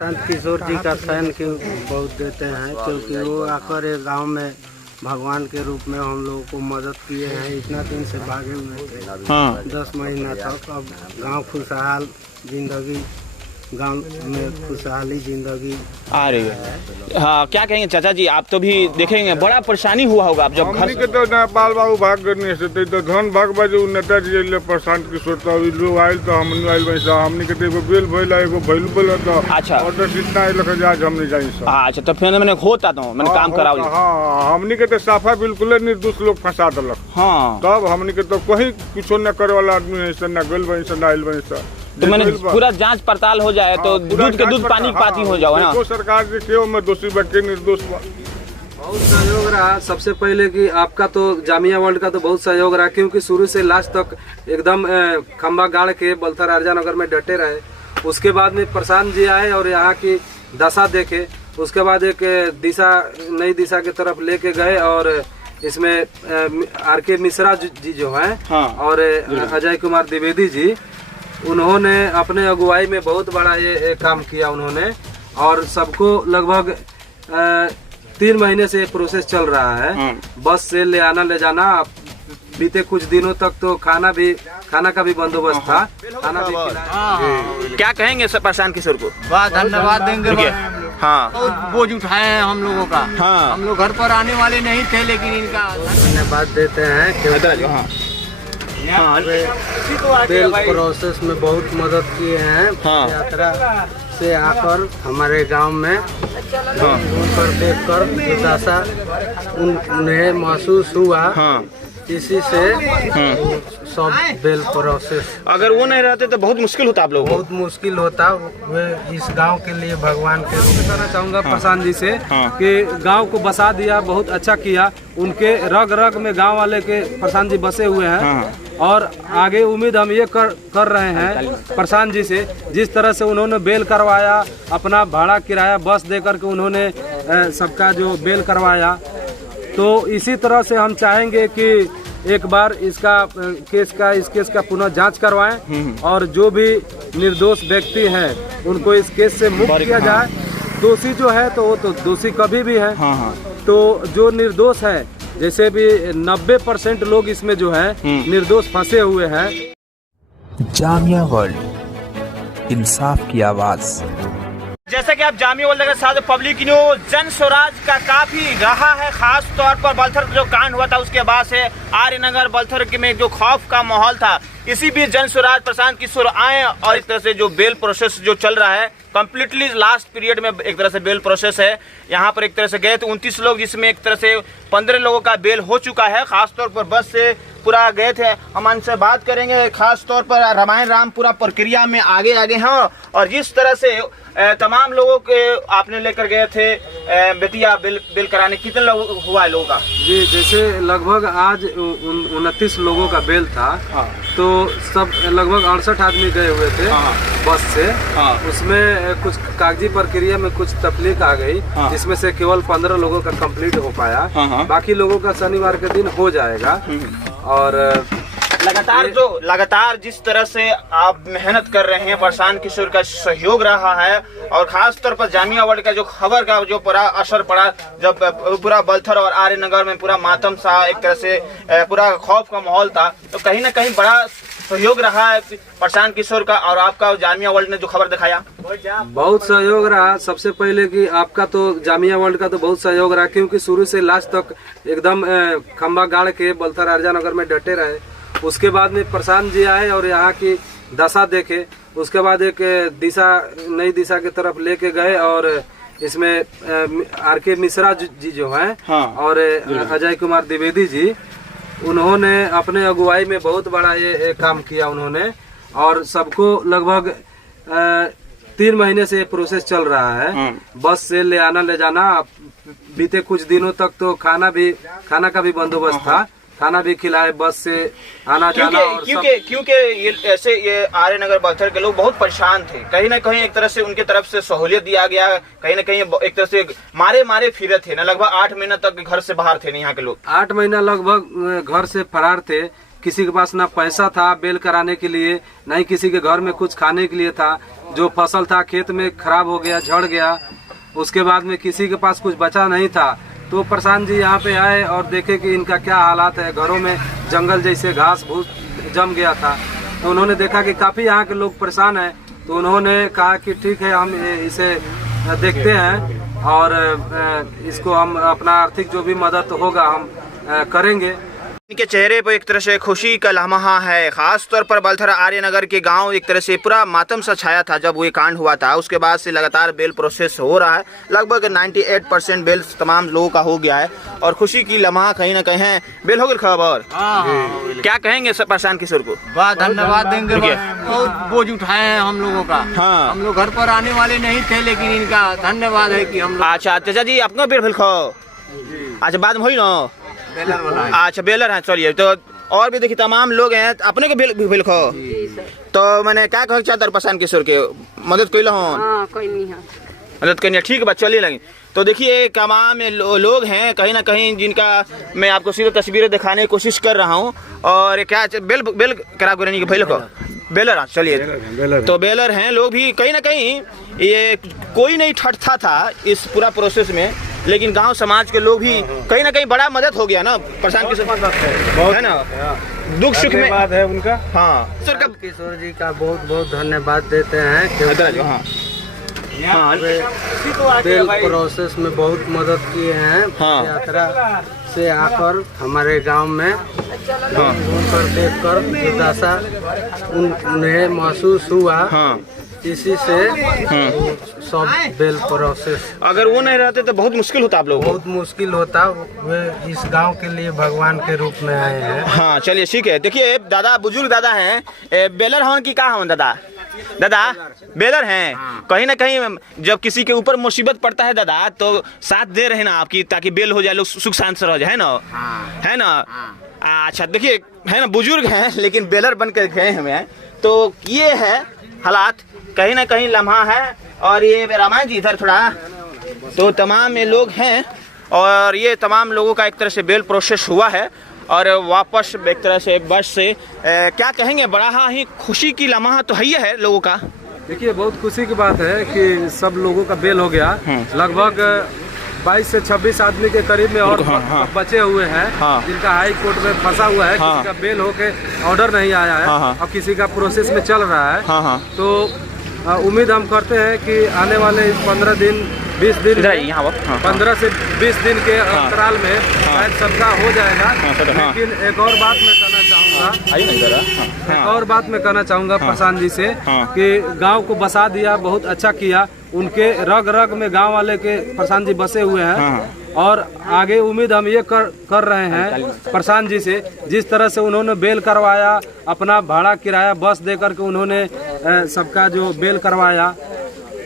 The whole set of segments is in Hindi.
संत किशोर जी का फैन क्यों बहुत देते हैं, क्योंकि वो आकर एक गांव में भगवान के रूप में हम लोगों को मदद किए हैं। इतना दिन से भागे हुए थे। हाँ 10 महीना तक। अब गांव खुशहाल जिंदगी, गांव में खुशहाली जिंदगी आ रही है। हाँ क्या कहेंगे चाचा जी, आप तो भी देखेंगे बड़ा परेशानी हुआ होगा आप जब घर के तो ना बाल बाबू भाग करने से तो धन भाग बाजू नेताजी ले प्रशांत किशोर तो लोग आयल तो हमने आयल वैसा हमने के एगो बेल भइला एगो भइल बोला तो अच्छा और तो इतना लख आज हमने जाई सब। अच्छा तो फिर मैंने होता तो मैंने काम कराओ। हां हमने के तो साफा बिल्कुल निर्दोष लोग फंसा देलक। हाँ तब हमने के तो कोई कुछ न करे वाला आदमी है ना गल वैसा ना आयल वैसा। तो मैंने पूरा जांच पड़ताल हो जाए तो दूध के दूध पानी पाती हो जाओ ना। सरकार के क्यों मैं दोषी बच्चे निर्दोष बहुत सहयोग रहा। सबसे पहले कि आपका तो जामिया वर्ल्ड का तो बहुत सहयोग रहा, क्योंकि शुरू से लास्ट तक एकदम खंबा गाड़ के बलथर आर्जा नगर में डटे रहे। उसके बाद में प्रशांत जी आए और यहाँ की दशा देखे। उसके बाद एक दिशा नई दिशा की तरफ लेके गए और इसमें आर.के. मिश्रा जी जो हैं हाँ। और अजय कुमार द्विवेदी जी, उन्होंने अपने अगुवाई में बहुत बड़ा ये काम किया उन्होंने। और सबको लगभग 3 महीने से ये प्रोसेस चल रहा है। बस से ले आना ले जाना। बीते कुछ दिनों तक तो खाना का भी बंदोबस्त था। खाना भी खिलाया। क्या कहेंगे प्रशांत किशोर को? बहुत धन्यवाद देंगे। हाँ बहुत बोझ उठाए हैं हम लोगों का। हाँ हम लोग घर पर आने वाले नहीं थे, लेकिन इनका धन्यवाद देते हैं क्योंकि बेल प्रोसेस में बहुत मदद किए हैं। हाँ। यात्रा से आकर हमारे गांव में उनकर देखकर दुर्दशा उन्हें महसूस हुआ। हाँ। इसी से सब बेल प्रोसेस। अगर वो नहीं रहते तो बहुत मुश्किल होता आप लोगों को। बहुत मुश्किल होता। वे इस गांव के लिए भगवान के रूप में कहना चाहूँगा प्रशांत जी से हाँ। कि गांव को बसा दिया, बहुत अच्छा किया। उनके रग रग में गांव वाले के प्रशांत जी बसे हुए हैं। हाँ। और आगे उम्मीद हम ये कर रहे हैं प्रशांत जी से, जिस तरह से उन्होंने बेल करवाया, अपना भाड़ा किराया बस दे करके उन्होंने सबका जो बेल करवाया, तो इसी तरह से हम चाहेंगे कि एक बार इस केस का पुनः जांच करवाएं और जो भी निर्दोष व्यक्ति हैं उनको इस केस से मुक्त किया जाए। दोषी जो है तो वो तो दोषी कभी भी है। हाँ हाँ। तो जो निर्दोष है, जैसे भी 90% लोग इसमें जो है निर्दोष फंसे हुए हैं। जामिया वर्ल्ड, इंसाफ की आवाज। जैसे कि आप जामिया वर्ल्ड के साथ पब्लिक न्यूज जन स्वराज का काफी रहा है, खास तौर पर बलथर जो कांड हुआ था उसके बाद से आर्यनगर बलथर में जो खौफ का माहौल था। इसी बीच जन स्वराज प्रशांत किशोर आए और इस तरह से जो बेल प्रोसेस जो चल रहा है कम्प्लीटली लास्ट पीरियड में एक तरह से बेल प्रोसेस है। यहाँ पर एक तरह से गए थे 29 लोग, जिसमें एक तरह से 15 लोगों का बेल हो चुका है। खासतौर पर बस से पूरा गए थे। हम उनसे बात करेंगे। खास तौर पर रामायण राम पूरा प्रक्रिया में आगे हैं और जिस तरह से तमाम लोगों के आपने लेकर गए थे बेतिया बेल कराने, कितने लोग हुआ है लोगों का? जी, जैसे लगभग आज 29 लोगों का बेल था। हाँ। तो सब लगभग 68 आदमी गए हुए थे। हाँ। बस से। हाँ। उसमें कुछ कागजी प्रक्रिया में कुछ तकलीफ आ गई। हाँ। जिसमें से केवल 15 लोगों का कंप्लीट हो पाया। हाँ। बाकी लोगों का शनिवार के दिन हो जाएगा। और लगातार जिस तरह से आप मेहनत कर रहे हैं, प्रशांत किशोर का सहयोग रहा है और खास तौर पर जामिया वर्ल्ड का जो खबर का जो पूरा असर पड़ा, जब पूरा बलथर और आर्यनगर में पूरा मातम सा एक तरह से पूरा खौफ का माहौल था, तो कहीं ना कहीं बड़ा सहयोग रहा है प्रशांत किशोर का और आपका जामिया वर्ल्ड ने जो खबर दिखाया। बहुत सहयोग रहा। सबसे पहले कि आपका तो जामिया वर्ल्ड का तो बहुत सहयोग रहा, क्योंकि शुरू से लास्ट तक एकदम खंबा गाड़ के बलथर आर्जा नगर में डटे रहे। उसके बाद में प्रशांत जी आए और यहाँ की दशा देखे। उसके बाद एक नई दिशा की तरफ लेके गए और इसमें आर.के. मिश्रा जी जो हैं हाँ। और अजय कुमार द्विवेदी जी, उन्होंने अपने अगुवाई में बहुत बड़ा ये काम किया उन्होंने। और सबको लगभग 3 महीने से ये प्रोसेस चल रहा है। बस से ले आना ले जाना। बीते कुछ दिनों तक तो खाना का भी बंदोबस्त था। खाना भी खिलाए, बस से आना जाना। और क्योंकि ये आर्यनगर बलथर के लोग बहुत परेशान थे। कहीं ना कहीं एक तरह से उनके तरफ से सहूलियत दिया गया, कहीं ना कहीं एक तरह से मारे फिरे थे ना। लगभग 8 महीना तक घर से बाहर थे यहाँ के लोग। 8 महीना लगभग घर से फरार थे, किसी के पास ना पैसा था बेल कराने के लिए, ना ही किसी के घर में कुछ खाने के लिए था। जो फसल था खेत में खराब हो गया, झड़ गया। उसके बाद में किसी के पास कुछ बचा नहीं था। तो प्रशांत जी यहाँ पे आए और देखे कि इनका क्या हालात है। घरों में जंगल जैसे घास फूस जम गया था। तो उन्होंने देखा कि काफ़ी यहाँ के लोग परेशान हैं। तो उन्होंने कहा कि ठीक है, हम इसे देखते हैं और इसको हम अपना आर्थिक जो भी मदद होगा हम करेंगे। इनके चेहरे पर एक तरह से खुशी का लम्हा है। खास तौर पर बलथर आर्यनगर के गांव एक तरह से पूरा मातम सा छाया था जब ये कांड हुआ था। उसके बाद से लगातार बेल प्रोसेस हो रहा है। लगभग 98% बेल तमाम लोगों का हो गया है और खुशी की लम्हा कहीं ना कहीं है। बेल हो गई खबर, क्या कहेंगे प्रशांत किशोर को? बहुत धन्यवाद देंगे। बहुत बोझ उठाए हैं हम लोगों का। हाँ। हम लोग घर पर आने वाले नहीं थे, लेकिन इनका धन्यवाद है कि हम लोग। अच्छा चाचा जी, अपना बेल खो। अच्छा बाद में हुई ना। अच्छा बेलर है, चलिए। तो और भी देखिए तमाम लोग हैं, अपने के बेल खो। तो मैंने क्या कहा चाहता प्रशांत किशोर के मदद कैल हो? कोई नहीं है मदद करनी है, ठीक है बात, चलिए लगे। तो देखिए तमाम लोग हैं कहीं ना कहीं जिनका मैं आपको सीधे तस्वीरें दिखाने की कोशिश कर रहा हूँ। और क्या बेल करा के भैल को बेलर, चलिए। तो बेलर हैं लोग भी कहीं ना कहीं। ये कोई नहीं ठटता था इस पूरा प्रोसेस में, लेकिन गांव समाज के लोग भी कहीं ना कहीं बड़ा मदद हो गया ना प्रशांत किशोर, है ना। दुख सुख में बात है उनका। हाँ सर, कब किशोर जी का बहुत बहुत धन्यवाद देते हैं क्योंकि बेल प्रोसेस में बहुत मदद किए हैं। हाँ। यात्रा से आकर हमारे गांव में घूमकर देखकर दुर्दशा उन्हें महसूस हुआ। हाँ। इसी से सब बेल प्रोसेस, अगर वो नहीं रहते तो बहुत मुश्किल होता आप लोगों को। बहुत मुश्किल होता। वे इस गांव के लिए भगवान के रूप में आए हैं। हाँ चलिए ठीक है। देखिए दादा, बुजुर्ग दादा हैं, बेलर हवन की कहा हूँ दादा बेलर हैं। कहीं ना कहीं जब किसी के ऊपर मुसीबत पड़ता है दादा तो साथ दे रहे ना आपकी, ताकि बेल हो जाए, लोग सुख शांति से रह जाए, है ना। है ना। अच्छा देखिए, है ना, बुजुर्ग हैं लेकिन बेलर बन कर गए हमें। तो ये है हालात, कहीं ना कहीं लम्हा है। और ये रामायण जी इधर थोड़ा, तो तमाम ये लोग हैं और ये तमाम लोगों का एक तरह से बेल प्रोसेस हुआ है और वापस एक तरह से बस से क्या कहेंगे, बड़ा ही खुशी की लम्हा तो है लोगों का। देखिए बहुत खुशी की बात है कि सब लोगों का बेल हो गया। लगभग 22 से 26 आदमी के करीब में और बचे हुए हैं जिनका हाई कोर्ट में फंसा हुआ है। किसी का बेल होके ऑर्डर नहीं आया है और किसी का प्रोसेस में चल रहा है। तो उम्मीद हम करते हैं कि आने वाले इस 15 दिन 20 दिन 15 से 20 दिन के अंतराल में शायद सबका हो जाएगा। लेकिन एक और बात मैं कहना चाहूँगा प्रशांत जी से कि गांव को बसा दिया, बहुत अच्छा किया। उनके रग रग में गांव वाले के प्रशांत जी बसे हुए हैं। और आगे उम्मीद हम ये कर रहे हैं प्रशांत जी से, जिस तरह से उन्होंने बेल करवाया, अपना भाड़ा किराया बस दे करके उन्होंने सबका जो बेल करवाया,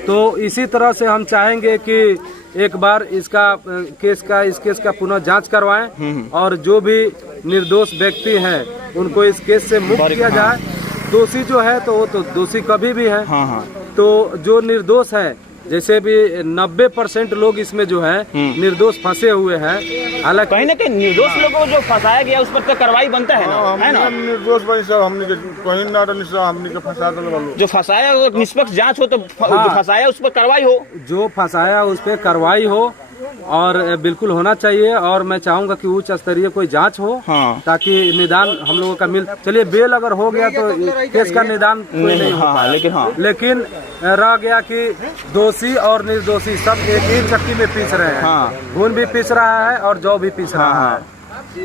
तो इसी तरह से हम चाहेंगे कि एक बार इस केस का पुनः जांच करवाएं और जो भी निर्दोष व्यक्ति हैं उनको इस केस से मुक्त किया जाए। दोषी जो है तो वो तो दोषी कभी भी है। तो जो निर्दोष है, जैसे भी 90% लोग इसमें जो है निर्दोष फंसे हुए हैं। हालांकि कहीं ना कहीं निर्दोष लोगों को जो फंसाया गया उस पर तो कार्रवाई बनता है ना, है ना। निर्दोष बनी सब हमने के कहीं ना रहने से हमने के फंसा दल वालों, जो फंसाया वो निष्पक्ष जांच हो, तो जो फंसाया उस पर कार्रवाई हो, जो फंसाया उस पर कार्रवाई हो और बिल्कुल होना चाहिए। और मैं चाहूंगा कि उच्च स्तरीय कोई जांच हो ताकि निदान हम लोगों का मिल। चलिए बेल अगर हो गया तो केस का निदान कोई नहीं हो पाया। लेकिन रह गया कि दोषी और निर्दोषी सब एक ही चक्की में पीस रहे हैं। खून भी पीस रहा है और जौ भी पीस रहा है।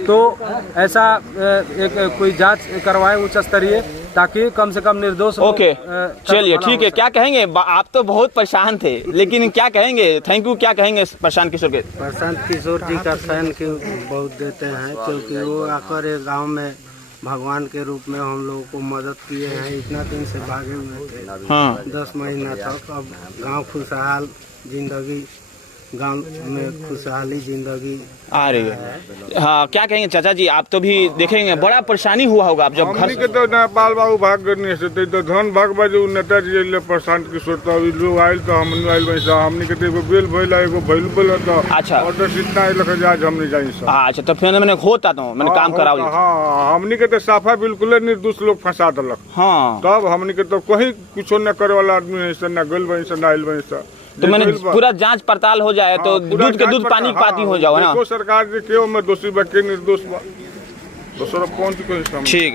तो ऐसा एक कोई जांच करवाए उच्च स्तरीय, ताकि कम से कम निर्दोष। ओके चलिए ठीक है। क्या कहेंगे, आप तो बहुत परेशान थे, लेकिन क्या कहेंगे, थैंक यू क्या कहेंगे प्रशांत किशोर के? प्रशांत किशोर जी का थैंक यू बहुत देते हैं क्योंकि वो आकर एक गांव में भगवान के रूप में हम लोगों को मदद किए हैं। इतना दिन से भागे हुए थे 10 महीना तक। अब गांव खुशहाल जिंदगी गांव में खुशहाली जिंदगी आ रही है। हाँ, क्या कहेंगे चाचा जी, आप तो भी देखेंगे बड़ा परेशानी हुआ होगा आप जब हमनी घर के तो नेपाल बाबू भाग करने से तो धन भाग बाजू नेताजी अइले प्रशांत किशोर तो अभी लोग आयल तो हमनी आइल वैसा हमनी के तो एगो बेल भइला एगो भइल बोला तो अच्छा। और तो इतना आइल के आज हमनी जाई सब। हाँ, अच्छा, तो फिर मैंने होता तो मैंने काम कराओ। हाँ, हमनी के तो साफा बिल्कुल निर्दोष लोग फंसा देलक। हाँ, तब हमनी के तो कोई कुछो न करे वाला आदमी है ना गल वैसा ना आइल वैसा। तो मैंने पूरा जांच पड़ताल हो जाए तो दूध के दूध पानी के पाती हो जाओ ना। सरकार के में दोषी बा के निर्दोष बा दोसर कौन की कोई ठीक।